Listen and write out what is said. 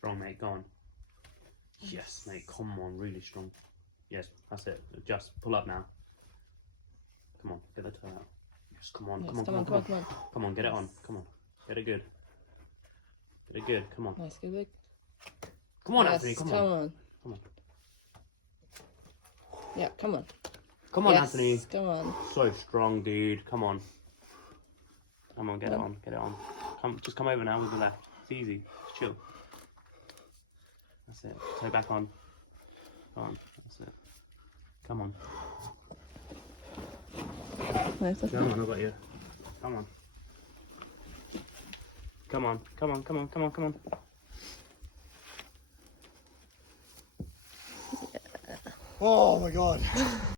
strong, mate. Go on. Yes, mate. Come on, really strong. Yes, that's it. Just pull up now. Come on, get the toe out. Yes, come on, Yes, come on. Come on, get it on. Come on, get it good. Get it good. Come on. Nice, good. Come on, Yes, Anthony. Come on. Come on. Yeah, come on. Come on, yes, Anthony. Come on. So strong, dude. Come on. Come on, get it on. Get it on. Just come over now with the left. It's easy. Just chill. That's it. Toe back on. Come on. That's it. Come on. Nice. Come on, I got you. Come on. Come on. Come on. Come on. Come on. Come on. Oh my God.